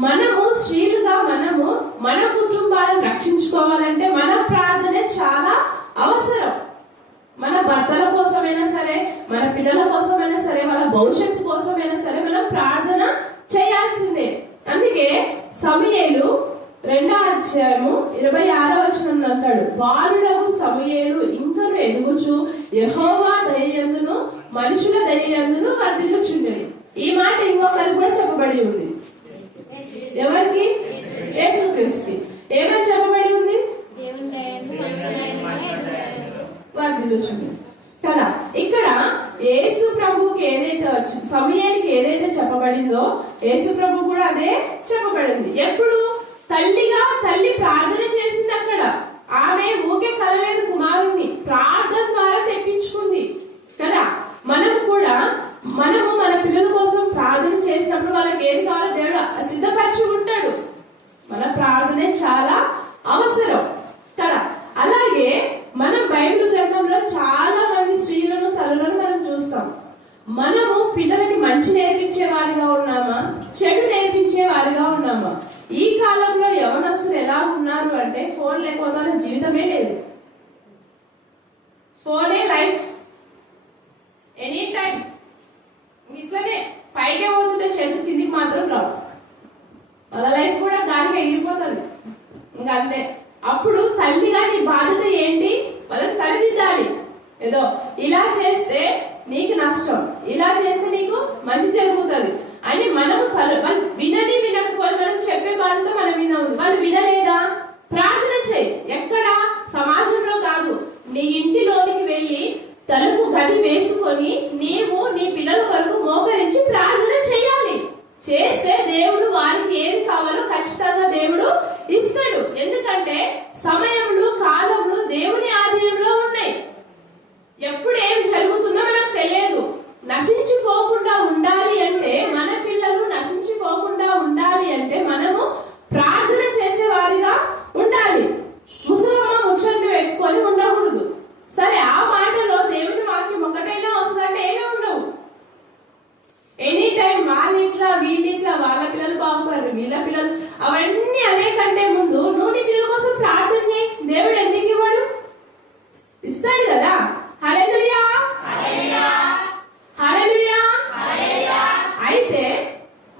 మనము స్త్రీలుగా మనము మన కుటుంబాలను రక్షించుకోవాలంటే మన ప్రార్థన చాలా అవసరం. మన భర్తల కోసమైనా సరే, మన పిల్లల కోసమైనా సరే, వాళ్ళ భవిష్యత్తు కోసమైనా సరే మనం ప్రార్థన చేయాల్సిందే. అందుకే సమూయేలు 2:26 అంటాడు, బాలుడగు సమూయేలు ఇంకను ఎదుగుచు యెహోవా దయయందును మనుషుల దయయందును వర్ధిల్లుచుండెను. ఈ మాట ఇంకొకరికి కూడా చెప్పబడి ఉంది. ఎవరికి? యేసుక్రీస్తుకి. ఏమని చెప్పబడి ఉంది? వర్ధిల్లుచుండెను కదా. ఇక్కడ యేసు ప్రభుకి ఏదైతే సమూయేలుకి ఏదైతే చెప్పబడిందో యేసు ప్రభు కూడా అదే చెప్పబడింది. ఎప్పుడు? తల్లి ప్రార్థన చేసింది. అక్కడ ఆమె ఊకే కలలేదు కుమారుణ్ణి, ప్రార్థన ద్వారా తెప్పించుకుంది కదా. మనము మన పిల్లల కోసం ప్రార్థన చేసినప్పుడు వాళ్ళకి ఏది కావాలో దేవుడు సిద్ధపరిచి ఉంటాడు. మన ప్రార్థనే చాలా అవసరం కదా. అలాగే మనం బైబిల్ గ్రంథంలో చాలా మంది స్త్రీలను తల్లులను మనం చూస్తాం. మనము పిల్లలకి మంచి నేర్పించే వారిగా ఉన్నామా, చెడు నేర్పించే వారిగా ఉన్నామా? ఈ కాలంలో యవనస్తులు ఎలా ఉన్నారు అంటే ఫోన్ లేకపోతే జీవితమే లేదు. ఫోనే లైఫ్, ఎనీ టైం ఇట్లనే పైకే పోతుంటే చేతులు కిందికి మాత్రం రావు. వాళ్ళ లైఫ్ కూడా గాలికి ఎగిరిపోతుంది. ఇంకా అంతే. అప్పుడు తల్లిగా నీ బాధ్యత ఏంటి? వాళ్ళని సరిదిద్దాలి. ఏదో ఇలా చేస్తే నీకు నష్టం, ఇలా చేస్తే నీకు మంచి జరుగుతుంది అని మనము వినని వినకపోతే మనం చెప్పే బాధ్యత మన మీద ఉంది. వాళ్ళు వినలేదా? ప్రార్థన చేయి. ఎక్కడ? సమాజంలో కాదు, నీ ఇంటిలోనికి వెళ్ళి తలుపు గది వేసుకొని నీవు నీ పిల్లల కొరకు మోకరించి ప్రార్థన చేయాలి. చేస్తే దేవుడు వారికి ఏది కావాలో ఖచ్చితంగా దేవుడు ఇస్తాడు. ఎందుకంటే సమయములు కాలములు దేవుని ఆధీనంలో ఉన్నాయి. ఎప్పుడు ఏం జరుగుతుందో మనకు తెలియదు. నశించిపోకుండా ఉండాలి అంటే, మన పిల్లలు నశించిపోకుండా ఉండాలి అంటే మనము ప్రార్థన చేసే వారిగా ఉండాలి. ముసలమ్మ ముచ్చట్లు పెట్టుకొని ఉండకూడదు. సరే, ఆ మాటలో దేవుని వాక్యం ఒకటైనా వస్తుందంటే ఏమీ ఉండవు. ఎనీ టైం వాళ్ళిట్లా వీళ్ళిట్లా, వాళ్ళ పిల్లలు బాగుపడరు, వీళ్ళ పిల్లలు, అవన్నీ అనే కంటే ముందు నువ్వు నీ పిల్లల కోసం ప్రార్థన చేయి. దేవుడు ఎందుకు ఇవ్వడు? ఇస్తాడు కదా. హల్లెలూయా, హల్లెలూయా. అయితే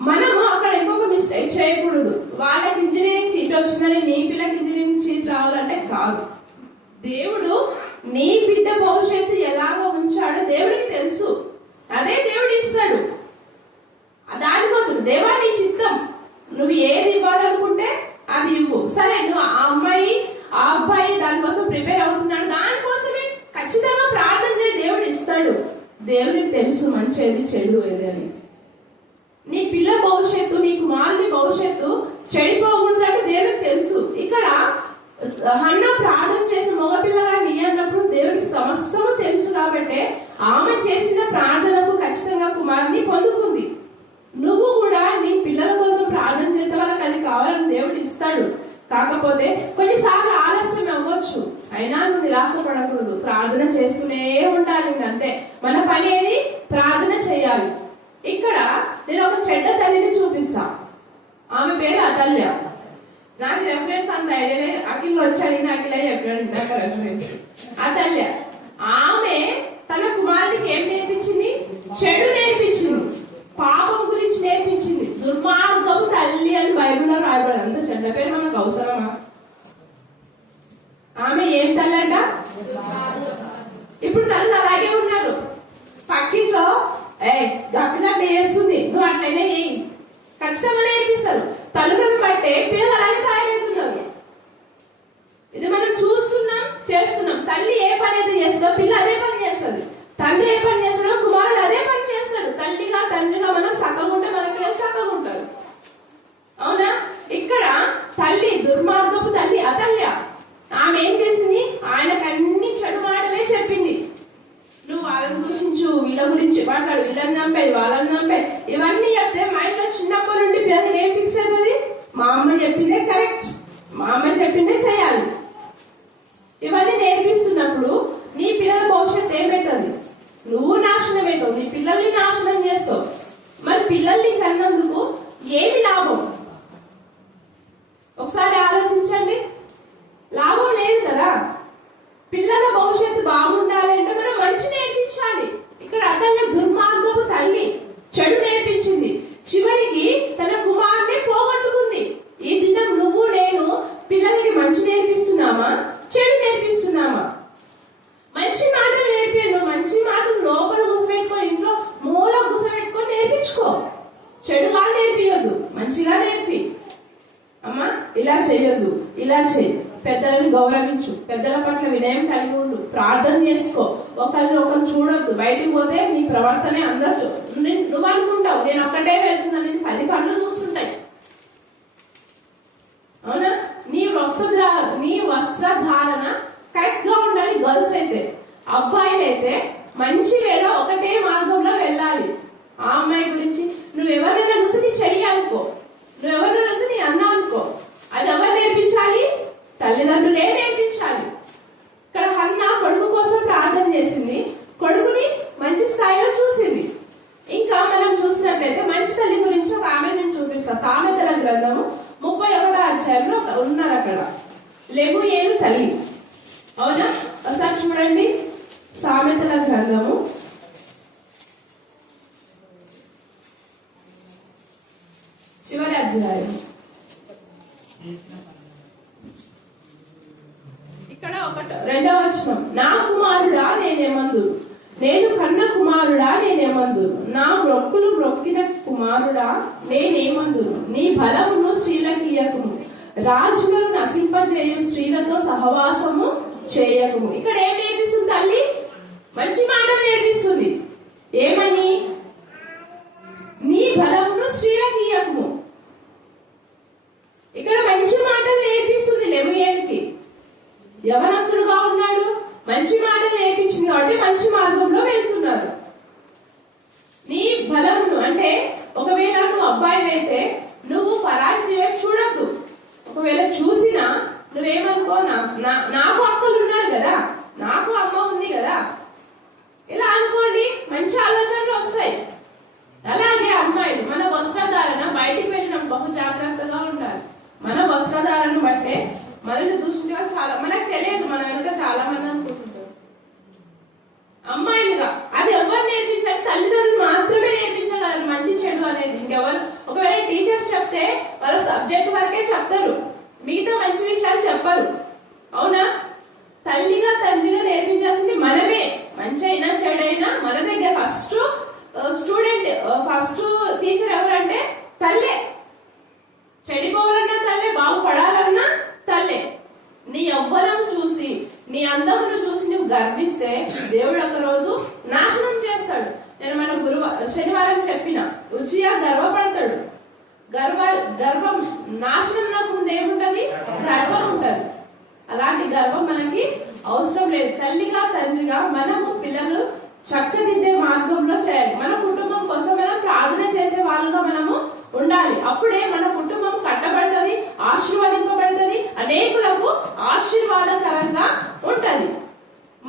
మనము అక్కడ ఇంకొక మిస్టేక్ చేయకూడదు. వాళ్ళకి ఇంజనీరింగ్ సీట్ వచ్చిందని నీ పిల్లకి ఇంజనీరింగ్ సీట్ రావాలంటే కాదు. దేవుడు నీ బిడ్డ భవిష్యత్తు ఎలాగో ఉంచాడో దేవుడికి తెలుసు. అదే దేవుడు ఇస్తాడు. దానికోసం దేవా నీ చిత్తం, నువ్వు ఏది ఇవ్వాలనుకుంటే అది ఇవ్వు. సరే, నువ్వు ఆ అమ్మాయి ఆ అబ్బాయి దానికోసం ప్రిపేర్ అవుతున్నాడు, దానికోసమే ఖచ్చితంగా ప్రార్థన చేసి దేవుడు ఇస్తాడు. దేవుడికి తెలుసు మంచి ఏది చెడు ఏది అని. నీ పిల్ల భవిష్యత్తు, నీ కుమారుని భవిష్యత్తు చెడిపోకూడదు అంటే దేవుడికి తెలుసు. ఇక్కడ హన్న ప్రార్థన చేసిన మగపిల్లగా నీ అన్నప్పుడు దేవుడికి సమస్తము తెలుసు కాబట్టి ఆమె చేసిన ప్రార్థనకు ఖచ్చితంగా కుమారుని పొందుకుంది. నువ్వు కూడా నీ పిల్లల కోసం ప్రార్థన చేసే వాళ్ళకి అది కావాలని దేవుడు ఇస్తాడు. కాకపోతే కొన్నిసార్లు ఆలస్యం అవ్వచ్చు, అయినా నువ్వు నిరాశపడకూడదు. ప్రార్థన చేస్తూనే ఉండాలి. ఇంకంతే మన పని ఏది? ప్రార్థన చేయాలి. ఇక్కడ నేను ఒక చెడ్డ తల్లిని చూపిస్తా. ఆమె పేరు అతల్య. నాకు రెఫరెన్స్ అంత ఐడియా లేదు. అఖిల్ వచ్చాడు, అఖిల చెప్పాడు నాకు రెఫరెన్స్. అతల్య ఆమె తన కుమారుడికి ఏం నేర్పించింది? చెడు నేర్పించింది, పాపం గురించి నేర్పించింది. దుర్మార్గము తల్లి అని బైబిల్లో రాయబడి. అంత చెడ్డ పేరు మనకు అవసరమా? ఆమె ఏం తల్లి అంట? ఇప్పుడు తల్లి అలాగే ఉన్నారు. పక్కింట్లో గట్టిగా చేస్తుంది, నువ్వు అట్లనే ఏం ఖచ్చితంగా నేర్పిస్తారు. తల్లులను బట్టే పిల్లలు అలాగే తయారవుతున్నారు. ఇది మనం చూస్తున్నాం, చేస్తున్నాం. తల్లి ఏ పని అయితే చేస్తుందో పిల్ల అదే పని చేస్తుంది. తండ్రి ఏ పని చేస్తాడో కుమారుడు అదే పని చేస్తాడు. తల్లిగా తండ్రిగా మనం చక్కగా ఉంటే మన పిల్లలు చక్కగా ఉంటారు. అవునా? ఇక్కడ తల్లి దుర్మార్గపు తల్లి అతల్య. ఆమె ఏం చేసింది? ఆయనకు అన్ని చెడు మాటలే చెప్పింది. నువ్వు వాళ్ళని దూషించు, వీళ్ళ గురించి మాట్లాడు, వీళ్ళని చంపాయి, వాళ్ళని చంపాయి, ఇవన్నీ చెప్తే మైండ్ లో చిన్నప్పటి నుండి పిల్లలకి ఏం ఫిక్స్ అవుతుంది? మా అమ్మ చెప్పిందే కరెక్ట్, మా అమ్మ చెప్పిందే చేయాలి. ఇవన్నీ నేర్పిస్తున్నప్పుడు నీ పిల్లల భవిష్యత్తు ఏమవుతుంది? నువ్వు నాశనం అవుతావు, నీ పిల్లల్ని నాశనం చేస్తావు. మరి పిల్లల్ని కన్నందుకు ఏమి లాభం? ఒకసారి ఆలోచించండి. లాభం లేదు కదా. పిల్లల భవిష్యత్తు బాగుండాలి అంటే మనం మంచి నేర్పించాలి. ఇక్కడ అతన్ని దుర్మార్గపు తల్లి చెడు నేర్పించింది. చివరికి తన కుమారుని పోగొట్టుకుంది. ఈ దినం నువ్వు నేను పిల్లలకి మంచి నేర్పిస్తున్నామా, చెడు నేర్పిస్తున్నామా? మంచి మాటలు నేర్పాను, మంచి మాటలు లోపల కూసబెట్టుకొని ఇంట్లో మూల కూసబెట్టుకొని నేర్పించుకో. చెడుగా నేర్పియొద్దు, మంచిగా నేర్పి. అమ్మా ఇలా చేయొద్దు, ఇలా చేయి. పెద్దలను గౌరవించు, పెద్దల పట్ల వినయం కలిగి ఉండు, ప్రార్థన చేసుకో. ఒకళ్ళు ఒకరు చూడొద్దు. బయటికి పోతే నీ ప్రవర్తనే అందరూ నువ్వు అనుకుంటావు నేను ఒక్కటే వెళ్తున్నాను, నేను 10 కళ్ళు చూస్తుంటాయి. అవునా? నీ వస్త్రధారణ కరెక్ట్ గా ఉండాలి. గర్ల్స్ అయితే, అబ్బాయిలు అయితే మంచి వేలో ఒకటే మార్గంలో వెళ్ళాలి. ఆ అమ్మాయి గురించి నువ్వు ఎవరైనా చూసి నీ చెల్లి అనుకో, నువ్వు ఎవరైనా చూసి నీ అన్న అనుకో. అది ఎవరు నేర్పించాలి? తల్లిదండ్రులే నేర్పించాలి. ఇక్కడ హన్న కొడుకు కోసం ప్రార్థన చేసింది, కొడుకుని మంచి స్థాయిలో చూసింది. తల్లి. అవునా? ఒకసారి చూడండి సామెతల గ్రంథము 4వ అధ్యాయం. ఇక్కడ 2వ వచనం, నా కుమారుడా నేనేమందు, నేను కన్న కుమారుడా నేనేమందు, నా బ్రొక్కులు బ్రొక్కిన కుమారుడా నేనేమందు, నీ బలమును స్త్రీలకియకుము, రాజులను నశింపజేయు స్త్రీలతో సహవాసము చేయకుము. ఇక్కడ ఏం నేర్పిస్తుంది తల్లి? మంచి మాటలు నేర్పిస్తుంది. ఏమని? నీ బలమును స్త్రీలకియకుము. ఇక్కడ మంచి మాటలు నేర్పిస్తుంది లెమూయేలుకి. యవనస్తుడుగా ఉన్నాడు, మంచి మాటలు నేర్పించింది కాబట్టి మంచి మార్గంలో వెళ్తున్నారు. నీ బలమును అంటే ఒకవేళ నువ్వు అబ్బాయి అయితే నువ్వు పరాయి వైపు చూడద్దు. ఒకవేళ చూసినా నువ్వేమనుకో, నాకు అక్కలు ఉన్నారు కదా, నాకు అమ్మ ఉంది కదా, ఇలా అనుకోండి. మంచి ఆలోచనలు వస్తాయి. అలాగే అమ్మాయిలు మన వస్త్రధారణ బయటికి వెళ్ళినప్పుడు బహు జాగ్రత్తగా ఉండాలి. మన వస్త్రధారణ బట్టే మనల్ని దృష్టిగా చాలా మనకు తెలియదు, మన వెనుక చాలా మంది అనుకుంటుంటారు. అమ్మాయిలుగా అది ఎవరు నేర్పించారు? తల్లిదండ్రులు మాత్రమే నేర్పించగలరు మంచి చెడు అనేది. ఇంకెవరు? ఒకవేళ టీచర్స్ చెప్తే వాళ్ళ సబ్జెక్ట్ వరకే చెప్తారు, మిగతా మంచి విషయాలు చెప్పరు. అవునా? తల్లిగా తండ్రిగా నేర్పించాల్సింది మనమే. మంచి అయినా చెడైనా మన దగ్గర ఫస్ట్ స్టూడెంట్, ఫస్ట్ టీచర్ ఎవరంటే తల్లే. చెడిపోవాలన్నా తల్లే, బాగుపడాలన్నా తల్లే. నీ యవ్వనం చూసి, నీ అందమును చూసి నువ్వు గర్విస్తే దేవుడు ఒక రోజు నాశనం చేస్తాడు. నేను మన శనివారం చెప్పిన ఉజ్జియా గర్వపడతాడు. గర్వం నాశనం నాకు ముందు ఏముంటది? గర్వం ఉంటది. అలాంటి గర్వం మనకి అవసరం లేదు. తల్లిగా తండ్రిగా మనము పిల్లలు చక్కదిద్దే మార్గంలో చేయాలి. మన కుటుంబం కోసం మనం ప్రార్థన చేసే వాళ్ళుగా మనము ఉండాలి. అప్పుడే మన కుటుంబం కట్టబడుతుంది, ఆశీర్వదింపబడుతుంది, అనేకులకు ఆశీర్వాదకరంగా ఉంటది.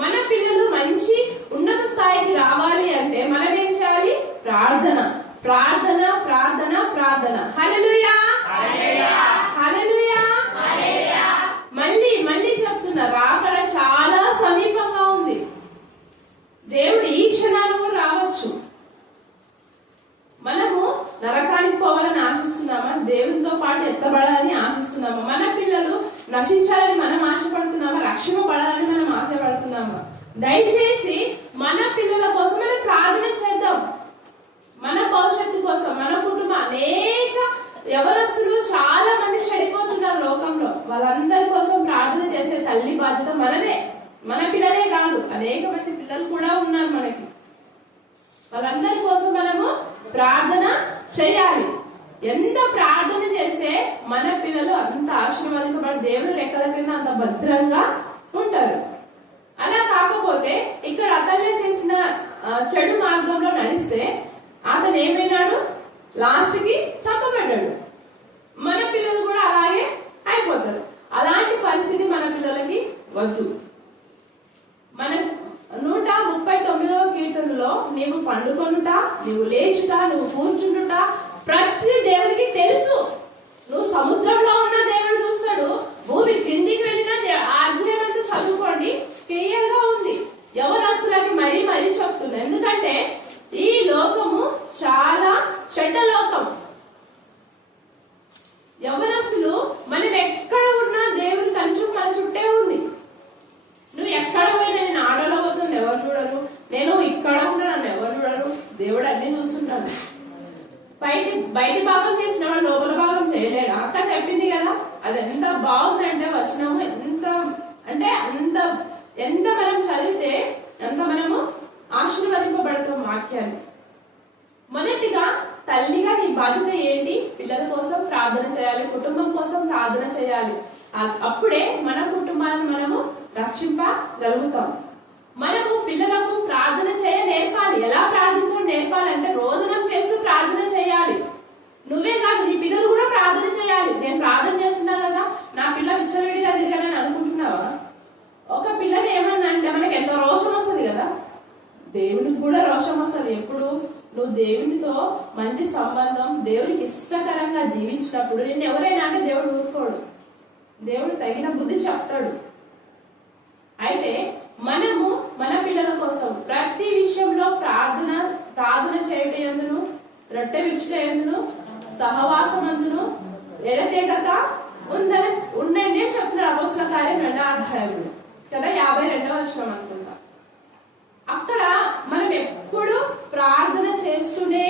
మన పిల్లలు మంచి ఉన్నత స్థాయికి రావాలి అంటే మనం ఏం చేయాలి? ప్రార్థన, ప్రార్థన, ప్రార్థన, ప్రార్థన. హల్లెలూయా, హల్లెలూయా. మళ్ళీ చెప్తున్నా, రాకడ చాలా సమీపంగా ఉంది. దేవుడు ఈ క్షణాలు రావచ్చు. మనము నరకానికి పోవాలని ఆశిస్తున్నామా? దేవునితో పాటు ఎత్తబడాలని ఆశిస్తున్నామా? మన పిల్లలు నశించాలని మనం ఆశపడుతున్నామా? రక్షింపబడాలని మనం ఆశపడుతున్నామా? దయచేసి మన పిల్లల కోసం మనం ప్రార్థన చేద్దాం. మన భవిష్యత్తు కోసం, మన కుటుంబం. అనేక యవనస్తులు చాలా మంది చెడిపోతున్నారు లోకంలో. వాళ్ళందరి కోసం ప్రార్థన చేసే తల్లి బాధ్యత మనదే. మన పిల్లలే కాదు, అనేక మంది పిల్లలు కూడా ఉన్నారు మనకి. వాళ్ళందరి కోసం మనము ప్రార్థన చేయాలి. ఎంత ప్రార్థన చేస్తే మన పిల్లలు అంత ఆశీర్వాదింపబడి దేవుని రెక్కల కింద అంత భద్రంగా ఉంటారు. అలా కాకపోతే ఇక్కడ అతనే చేసిన చెడు మార్గంలో నడిస్తే అతను ఏమైనాడు? లాస్ట్ కి చంపబడ్డాడు. మన పిల్లలు కూడా అలాగే అయిపోతారు. అలాంటి పరిస్థితి మన పిల్లలకి వద్దు. మన 139వ కీర్తనలో నీవు పండుకొనుట, నీవు లేచుట, నువ్వు కూర్చుంటుట ప్రతి దేవుడికి తెలుసు. నువ్వు సముద్రంలో ఉన్న దేవుడు చూస్తాడు, భూమి క్రిందికి వెళ్ళిన ఆజ్ఞమంతా చదువుకోండి, క్లియర్ గా ఉంది. యవనస్తులకి మరీ చెప్తున్నా, ఎందుకంటే ఈ లోకము చాలా చెడ్డ లోకం. యవనస్తులు మనం ఎక్కడ ఉన్నా దేవుని కంచు మన చుట్టే ఉంది. నువ్వు ఎక్కడ పోయినా, నేను ఆడలో పోతుంది ఎవరు చూడరు, నేను ఇక్కడ ఉన్నా నన్ను ఎవరు చూడరు, దేవుడు అన్ని చూస్తుంటాడు. బయటి భాగం చేసిన వాడు లోపల భాగం చేయలేడు. అక్క చెప్పింది కదా, అది ఎంత బాగుందంటే వచనము, ఎంత మనం చదివితే ఎంత మనము ఆశీర్వదింపబడతాం వాక్యాన్ని. మొదటిగా తల్లిగా నీ బాధ్యత ఏంటి? పిల్లల కోసం ప్రార్థన చేయాలి, కుటుంబం కోసం ప్రార్థన చేయాలి. అప్పుడే మన కుటుంబాన్ని మనము రక్షింపగలుగుతాం. మనము పిల్లలకు ప్రార్థన చేయ నేర్పాలి. ఎలా ప్రార్థించడం నేర్పాలంటే రోజునం చేస్తూ ప్రార్థన చేయాలి. నువ్వే కాదు, నీ పిల్లలు కూడా ప్రార్థన చేయాలి. నేను ప్రార్థన చేస్తున్నా కదా, నా పిల్ల విచ్చలవిడిగా తిరగాలని అనుకుంటున్నావా? ఒక పిల్లని ఏమన్నా అంటే మనకి ఎంతో రోషం వస్తుంది కదా, దేవునికి కూడా రోషం వస్తుంది. ఎప్పుడు నువ్వు దేవునితో మంచి సంబంధం, దేవునికి ఇష్టకరంగా జీవించినప్పుడు నిన్ను ఎవరైనా అంటే దేవుడు ఊరుకోడు. దేవుడు తగిన బుద్ధి చెప్తాడు. అయితే మనము మన పిల్లల కోసం ప్రతి విషయంలో ప్రార్థన చేయడం ఎందును, రొట్టె విచ్చుట ఎందును, సహవాసమందును ఎడతెగక ఉండండి అని చెప్తున్నారు అపోస్తల కార్యం 2వ అధ్యాయంలో కదా, 52వ వచనం అనుకుంటా. అక్కడ మనం ఎప్పుడు ప్రార్థన చేస్తూనే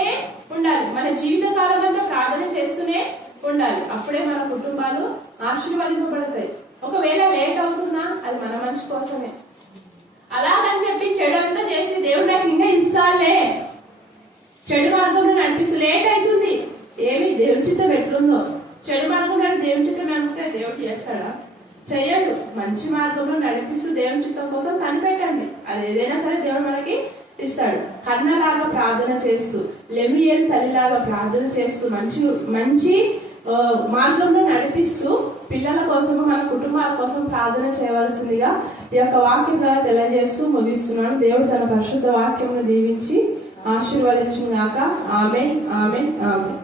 ఉండాలి, మన జీవిత కాలం అంతా ప్రార్థన చేస్తూనే ఉండాలి. అప్పుడే మన కుటుంబాలు ఆశీర్వదింపబడతాయి. ఒకవేళ లేట్ అవుతున్నా అది మన మనిషి కోసమే. అలాగని చెప్పి చెడు అంతా చేసి దేవుడు నాకు ఇంకా ఇస్తాలే, చెడు మార్గంలో నడిపిస్తూ లేట్ అవుతుంది, ఏమి దేవుని చిత్తం ఎట్లుందో, చెడు మార్గంలో దేవుని చిత్తం అనుకుంటే దేవుడు చేస్తాడా? చెయ్యడు. మంచి మార్గంలో నడిపిస్తూ దేవుని చిత్తం కోసం కనిపెట్టండి, అది ఏదైనా సరే దేవుడు మనకి ఇస్తాడు. హన్నలాగా ప్రార్థన చేస్తూ, లెమియల్ తల్లిలాగా ప్రార్థన చేస్తూ మంచి మార్గంలో నడిపిస్తూ పిల్లల కోసం, మన కుటుంబాల కోసం ప్రార్థన చేయవలసిందిగా ఈ యొక్క వాక్యం ద్వారా తెలియజేస్తూ ముగిస్తున్నాను. దేవుడు తన పరిశుద్ధ వాక్యమును దీవించి ఆశీర్వదించుగాక. ఆమేన్, ఆమేన్, ఆమేన్.